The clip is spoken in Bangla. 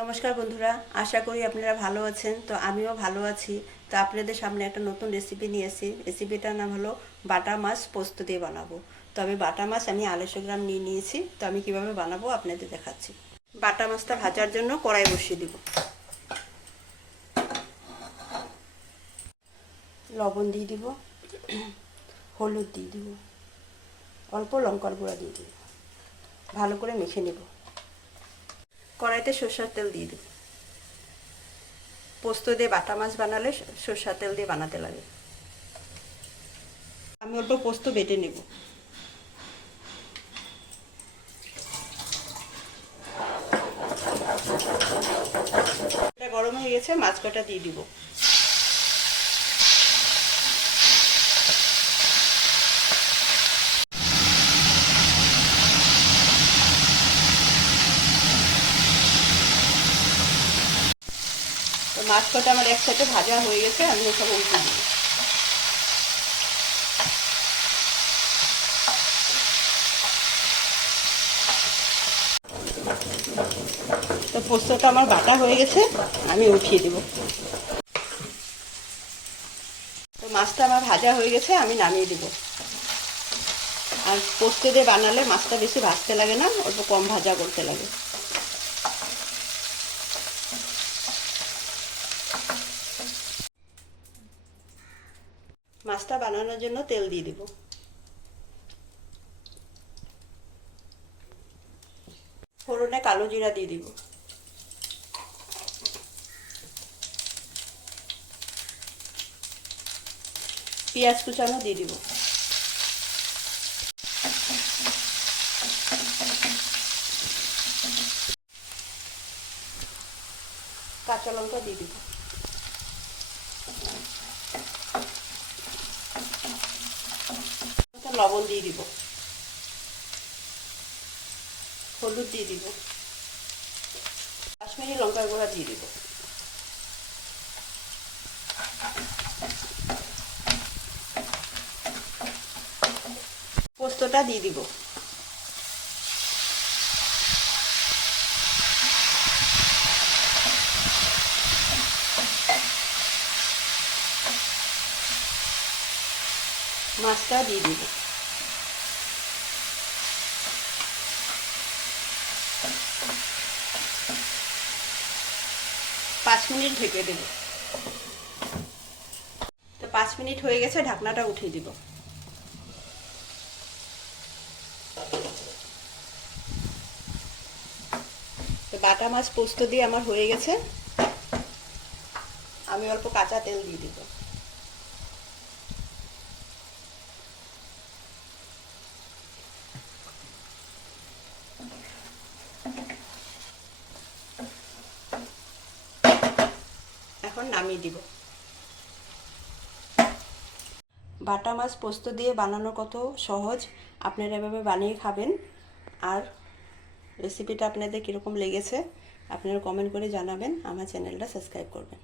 নমস্কার বন্ধুরা, আশা করি আপনারা ভালো আছেন। তো আমিও ভালো আছি। তো আপনাদের সামনে একটা নতুন রেসিপি নিয়ে এসেছি। রেসিপিটার নাম হলো বাটা মাছ পোস্ত দিয়ে বানাবো। তো আমি বাটা মাছ 250 গ্রাম নিয়ে নিয়েছি। তো আমি কিভাবে বানাবো আপনাদের দেখাচ্ছি। বাটা মাছটা ভাজার জন্য কড়াই বসিয়ে দিব। লবণ দিয়ে দিব, হলুদ দিয়ে দিব, অল্প লঙ্কার গুঁড়া দিয়ে দিব, ভালো করে মেখে নেব। কড়াইতে সরষের তেল দিয়ে দেব। পোস্ত দিয়ে বাটা মাছ বানালে সরষের তেল দিয়ে বানাতে লাগে। আমি অল্প পোস্ত বেটে নেব। এটা গরম হয়ে গেছে, মাছ কটা দিয়ে দিব। তো মাছ কটা আমার একসাথে ভাজা হয়ে গেছে, আমি ওসব উল্টে দিব। তো পোস্তটা আমার বাটা হয়ে গেছে, আমি উঠিয়ে দেব। তো মাছটা আমার ভাজা হয়ে গেছে, আমি নামিয়ে দেব। আর পোস্ত দিয়ে বানালে মাছটা বেশি ভাজতে লাগে না, অল্প কম ভাজা করতে লাগে। মাছটা বানানোর জন্য তেল দিয়ে দেব। ফোড়নে কালো জিরা দিয়ে দিব। পেঁয়াজ কুচানো দিয়ে দিব। কাঁচা লঙ্কা দিয়ে দিব। লবণ দিয়ে দিব, হলুদ দিয়ে দিব, কাশ্মীরি লঙ্কার গুঁড়া দিয়ে দিব। পোস্তটা দিয়ে দিব। মাছটা দিয়ে দিব। পাঁচ মিনিট ঢেকে দেব। তো 5 মিনিট হয়ে গেছে, ঢাকনাটা উঠিয়ে দিব। তো বাটা মাছ পোস্ত দিয়ে আমার হয়ে গেছে, আমি অল্প কাঁচা তেল দিয়ে দিব। এখন নামিয়ে দিব। বাটা মাছ পোস্ত দিয়ে বানানো কত সহজ, আপনারা এভাবে বানিয়ে খাবেন। আর রেসিপিটা আপনাদের কীরকম লেগেছে আপনারা কমেন্ট করে জানাবেন। আমার চ্যানেলটা সাবস্ক্রাইব করবেন।